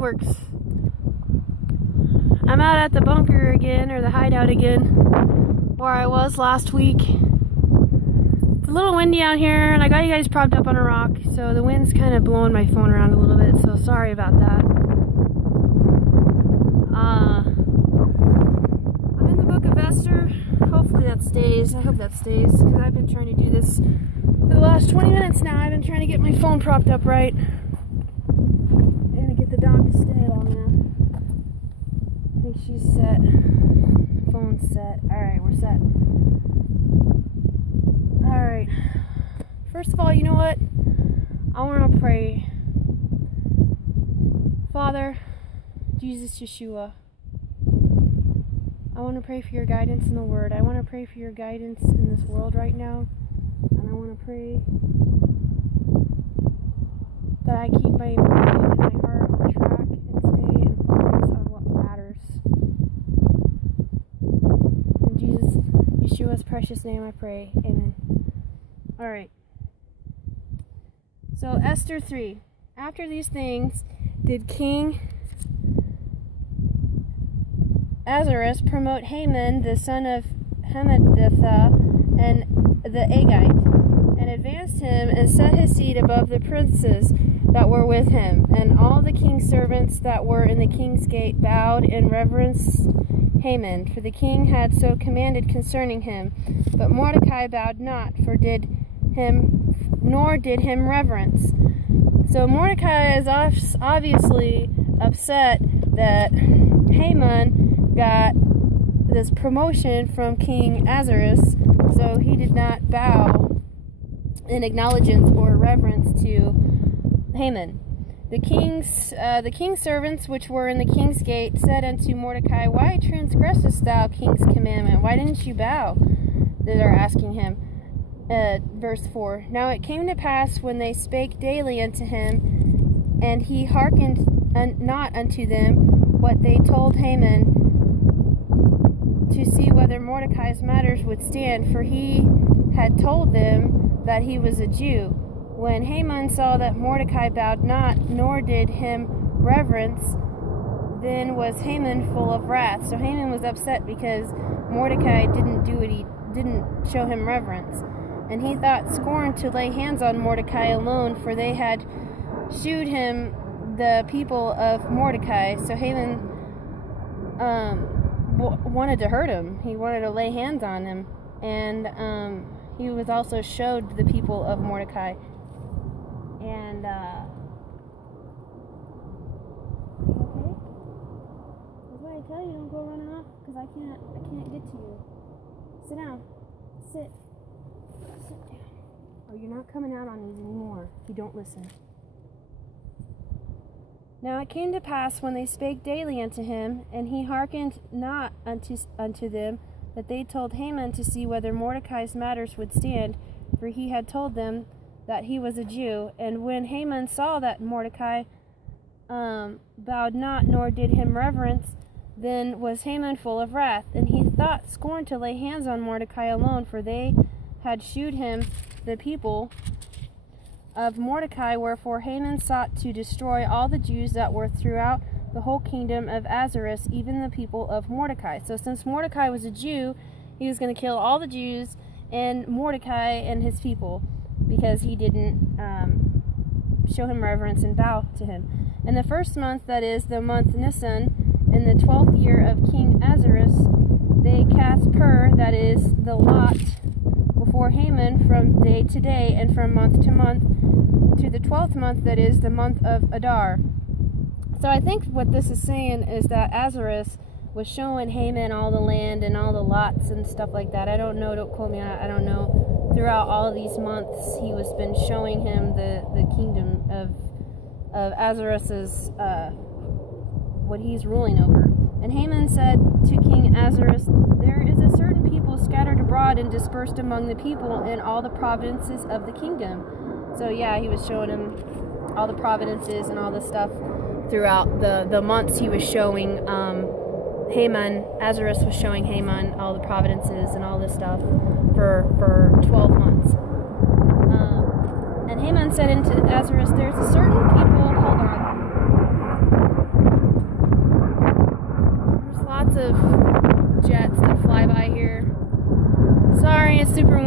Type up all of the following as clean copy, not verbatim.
works. I'm out at the bunker again, or the hideout again, where I was last week. It's a little windy out here, and I got you guys propped up on a rock, so the wind's kind of blowing my phone around a little bit, so sorry about that. I'm in the book of Esther. Hopefully that stays. I hope that stays, because I've been trying to do this for the last 20 minutes now. I've been trying to get my phone propped up right. And to get the dog to stay long enough. I think she's set. Phone's set. Alright, we're set. Alright. First of all, you know what? I want to pray. Father, Jesus, Yeshua, I want to pray for your guidance in the Word. I want to pray for your guidance in this world right now. And I want to pray that I keep my mind and my heart on track and stay and focus on what matters. In Jesus, Yeshua's precious name I pray. Amen. Alright. So, Esther 3. After these things, did King Ahasuerus promote Haman, the son of Hammedatha, and the Agite, and advanced him and set his seat above the princes that were with him. And all the king's servants that were in the king's gate bowed and reverenced Haman, for the king had so commanded concerning him. But Mordecai bowed not, nor did him reverence. So Mordecai is obviously upset that Haman got this promotion from King Ahasuerus, so he did not bow in acknowledgence or reverence to Haman. The king's servants which were in the king's gate said unto Mordecai, Why transgressest thou king's commandment? Why didn't you bow? They are asking him. Verse 4. Now it came to pass when they spake daily unto him, and he hearkened not unto them what they told Haman, to see whether Mordecai's matters would stand, for he had told them that he was a Jew. When Haman saw that Mordecai bowed not, nor did him reverence, then was Haman full of wrath. So Haman was upset because Mordecai didn't show him reverence. And he thought scorn to lay hands on Mordecai alone, for they had shewed him the people of Mordecai. So Haman wanted to hurt him. He wanted to lay hands on him. And he was also showed the people of Mordecai. And, okay? That's why I tell you, don't go running off, because I can't get to you. Sit down. Sit down. Or you're not coming out on these anymore if you don't listen. Now it came to pass when they spake daily unto him, and he hearkened not unto them, that they told Haman to see whether Mordecai's matters would stand, for he had told them that he was a Jew. And when Haman saw that Mordecai bowed not, nor did him reverence, then was Haman full of wrath, and he thought scorn to lay hands on Mordecai alone, for they had shewed him the people of Mordecai. Wherefore Haman sought to destroy all the Jews that were throughout the whole kingdom of Ahasuerus, even the people of Mordecai. So since Mordecai was a Jew, he was going to kill all the Jews and Mordecai and his people, because he didn't show him reverence and bow to him. In the first month, that is the month Nisan, in the 12th year of King Ahasuerus, they cast pur, that is the lot, before Haman from day to day, and from month to month, to the 12th month, that is the month of Adar. So I think what this is saying is that Ahasuerus was showing Haman all the land and all the lots and stuff like that. I don't know, don't quote me on it, I don't know. Throughout all of these months, he was been showing him the kingdom of Ahasuerus's, what he's ruling over. And Haman said to King Ahasuerus, There is a certain people scattered abroad and dispersed among the people in all the provinces of the kingdom. So yeah, he was showing him all the provinces and all the stuff throughout the months. He was showing Haman, Ahasuerus was showing Haman all the provinces and all this stuff for 12 months. And Haman said unto Ahasuerus, There's a certain people, hold on.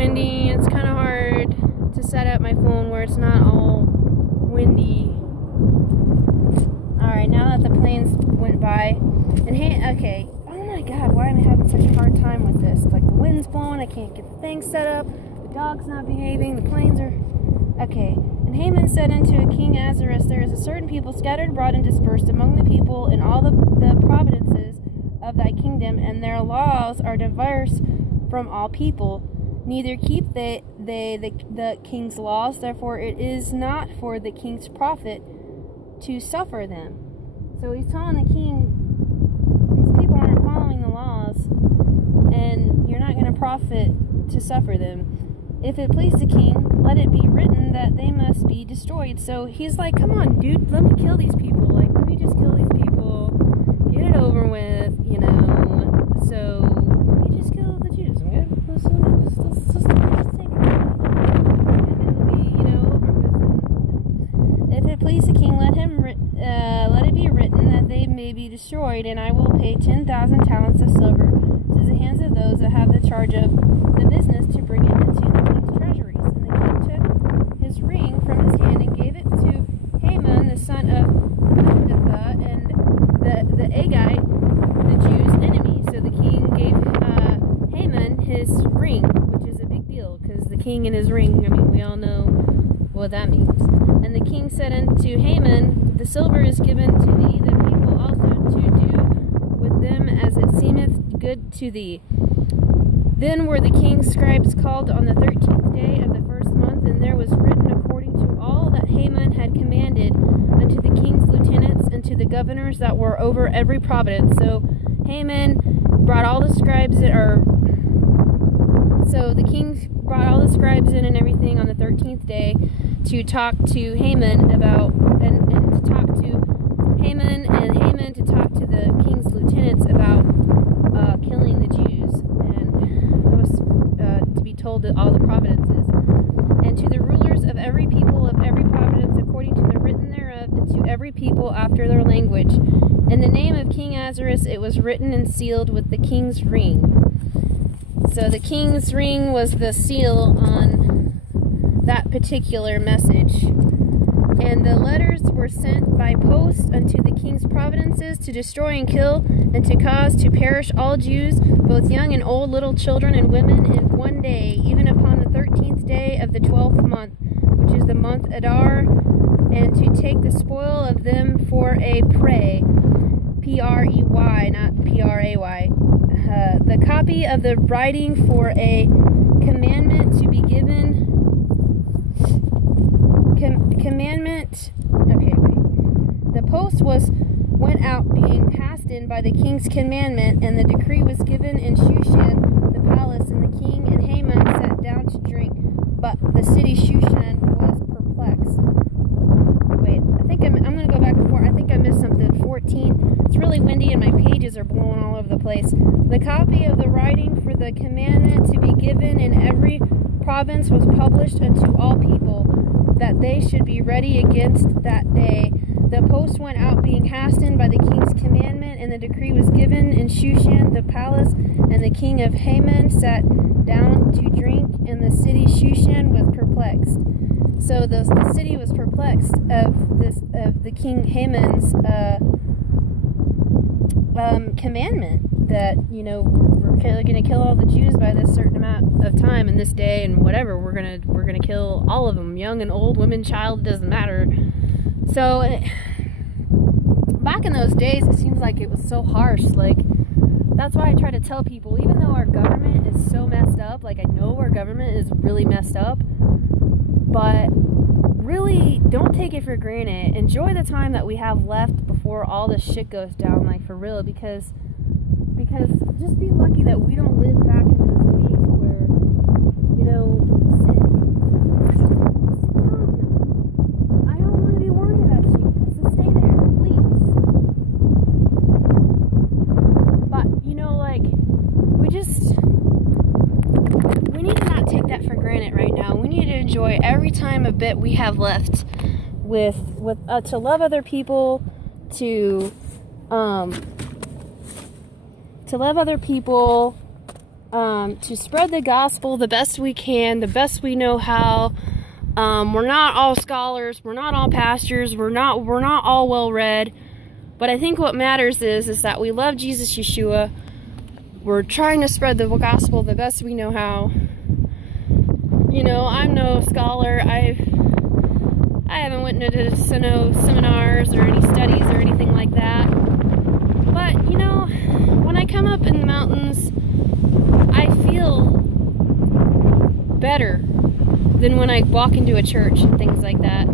windy. It's kind of hard to set up my phone where it's not all windy. Alright, now that the planes went by, and okay, oh my god, why am I having such a hard time with this? Like, the wind's blowing, I can't get the thing set up, the dog's not behaving, the planes are... Okay, and Haman said unto King Ahasuerus, there is a certain people scattered abroad and dispersed among the people in all the provinces of thy kingdom, and their laws are diverse from all people. Neither keep they the king's laws, therefore it is not for the king's profit to suffer them. So he's telling the king, these people aren't following the laws, and you're not going to profit to suffer them. If it please the king, let it be written that they must be destroyed. So he's like, come on, dude, let me kill these people. Like, let me just kill these people, get it over with, you know. So let me just kill the Jews, okay? Let's take it. And it'll be, you know, over with. If it please the king, let it be written that they may be destroyed, and I will pay 10,000 talents of silver to the hands of those that have the charge of the business to bring it into the king's treasuries. And the king took his ring from his hand and gave it to Haman, the son of Hammedatha, and the Agagite, the Jews' enemy. So the king gave Haman his ring, which is a big deal, because the king and his ring, I mean, we all know what that means. And the king said unto Haman, the silver is given to thee, the people also to do with them as it seemeth good to thee. Then were the king's scribes called on the 13th day of the first month, and there was written according to all that Haman had commanded unto the king's lieutenants and to the governors that were over every province. So Haman brought all the scribes so the king brought all the scribes in and everything on the 13th day to talk to Haman about, and to talk to Haman, and Haman to talk to the king's lieutenants about killing the Jews, and it was to be told to all the provinces, and to the rulers of every people of every province according to the written thereof, and to every people after their language. In the name of King Ahasuerus it was written and sealed with the king's ring. So the king's ring was the seal on that particular message. And the letters were sent by post unto the king's provinces to destroy and kill, and to cause to perish all Jews, both young and old, little children and women, in one day, even upon the 13th day of the 12th month, which is the month Adar, and to take the spoil of them for a prey, P-R-E-Y, not P-R-A-Y, the copy of the writing for a commandment to be given. The post went out being passed in by the king's commandment, and the decree was given in Shushan the palace, and the king and Haman sat down to drink, but the city Shushan was perplexed. Wait, I think I'm going to go back before. I think I missed something. 14. It's really windy and my pages are blowing all over the place. The copy of the writing for the commandment to be given in every province was published unto all people, that they should be ready against that day. The post went out being hastened by the king's commandment, and the decree was given in Shushan the palace, and the king of Haman sat down to drink, and the city Shushan was perplexed. So the city was perplexed of the king Haman's commandment that, you know, we're going to kill all the Jews by this certain amount of time in this day, and whatever, we're gonna kill all of them, young and old, women, child, it doesn't matter. So back in those days, it seems like it was so harsh. Like, that's why I try to tell people, even though our government is so messed up, like, I know our government is really messed up, but really don't take it for granted. Enjoy the time that we have left before all this shit goes down, like, for real, because just be lucky that we don't live back in those days where, you know, sit down. I don't want to be worried about you, so stay there, please. But, you know, like, we need to not take that for granted right now. We need to enjoy every time a bit we have left with to love other people, to love other people, to spread the gospel the best we can, the best we know how. We're not all scholars, we're not all pastors, we're not all well read, but I think what matters is that we love Jesus Yeshua. We're trying to spread the gospel the best we know how. You know, I'm no scholar. I haven't went into no seminars or any studies or anything like that. But, you know, when I come up in the mountains, I feel better than when I walk into a church and things like that.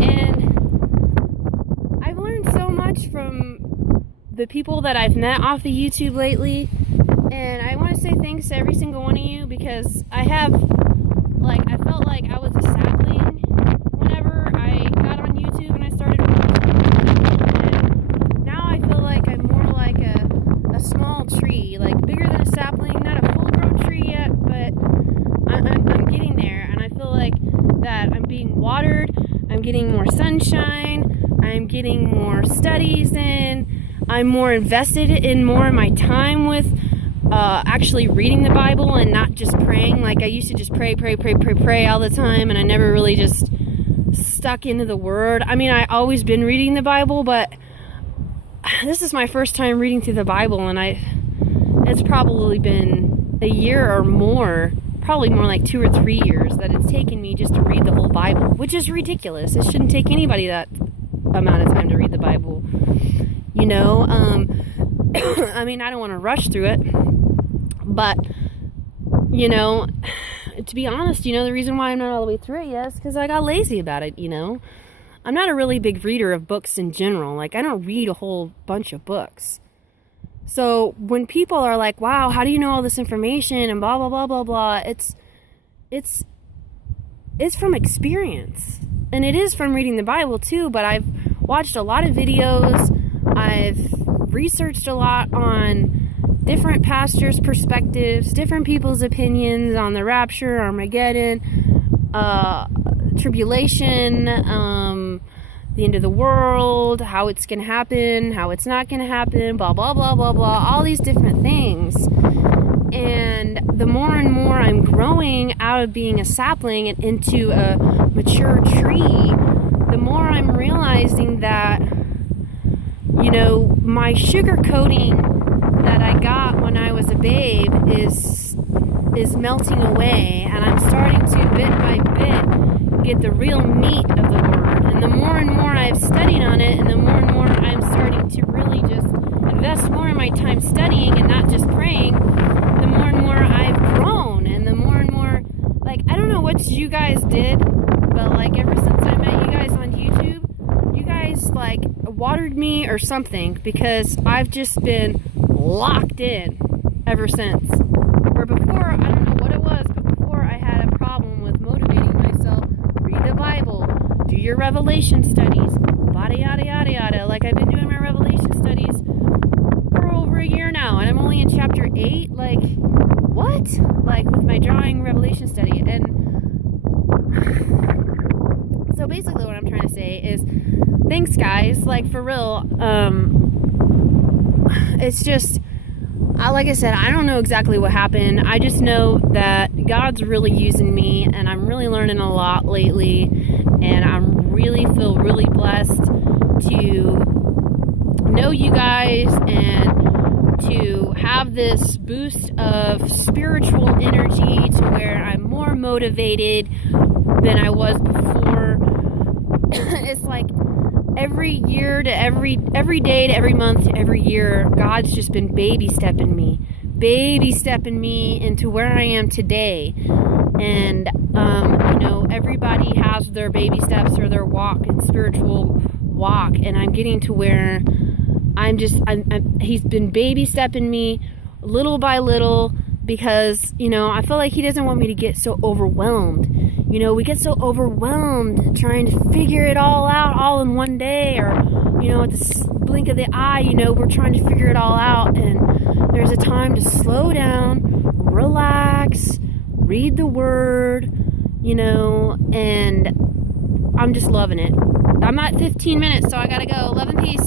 And I've learned so much from the people that I've met off of YouTube lately. And I want to say thanks to every single one of you, because I felt like I was a sapling whenever I got on YouTube and I started watching. And now I feel like I'm more like a small tree, like bigger than a sapling, not a full-grown tree yet, but I'm getting there. And I feel like that I'm being watered, I'm getting more sunshine, I'm getting more studies in, I'm more invested in more of my time with actually reading the Bible and not just praying. Like I used to just pray all the time, and I never really just stuck into the Word. I mean, I always been reading the Bible, but this is my first time reading through the Bible, and it's probably been a year or more, probably more like 2 or 3 years that it's taken me just to read the whole Bible, which is ridiculous. It shouldn't take anybody that amount of time to read the Bible, you know. I mean, I don't want to rush through it, but, you know, to be honest, you know, the reason why I'm not all the way through it yet is because I got lazy about it, you know. I'm not a really big reader of books in general. Like, I don't read a whole bunch of books. So when people are like, wow, how do you know all this information and blah, blah, blah, blah, blah, it's from experience. And it is from reading the Bible too, but I've watched a lot of videos. I've researched a lot on different pastors' perspectives, different people's opinions on the rapture, Armageddon, tribulation, the end of the world, how it's going to happen, how it's not going to happen, blah, blah, blah, blah, blah, all these different things. And the more and more I'm growing out of being a sapling and into a mature tree, the more I'm realizing that, you know, my sugar coating that I got when I was a babe is melting away, and I'm starting to bit by bit get the real meat of the Word. And the more and more I've studied on it, and the more I'm starting to really just invest more in my time studying and not just praying, the more and more I've grown, and the more and more, like, I don't know what you guys did, but like ever since I met you guys on YouTube, you guys like watered me or something, because I've just been locked in ever since. Where before, I don't know what it was, but before I had a problem with motivating myself. Read the Bible, do your revelation studies, yada yada yada yada. Like, I've been doing my revelation studies for over a year now, and I'm only in chapter 8. Like, what? Like, with my drawing revelation study. And so basically what I'm trying to say is, thanks guys, like, for real. It's just, like I said, I don't know exactly what happened. I just know that God's really using me, and I'm really learning a lot lately, and I really feel really blessed to know you guys and to have this boost of spiritual energy to where I'm more motivated than I was before. It's like every year to every day to every month to every year, God's just been baby stepping me into where I am today. And you know, everybody has their baby steps or their walk and spiritual walk, and I'm getting to where he's been baby stepping me little by little, because, you know, I feel like he doesn't want me to get so overwhelmed. You know, we get so overwhelmed trying to figure it all out all in one day, or, you know, at the blink of the eye, you know, we're trying to figure it all out. And there's a time to slow down, relax, read the Word, you know, and I'm just loving it. I'm at 15 minutes, so I gotta go. Love and peace.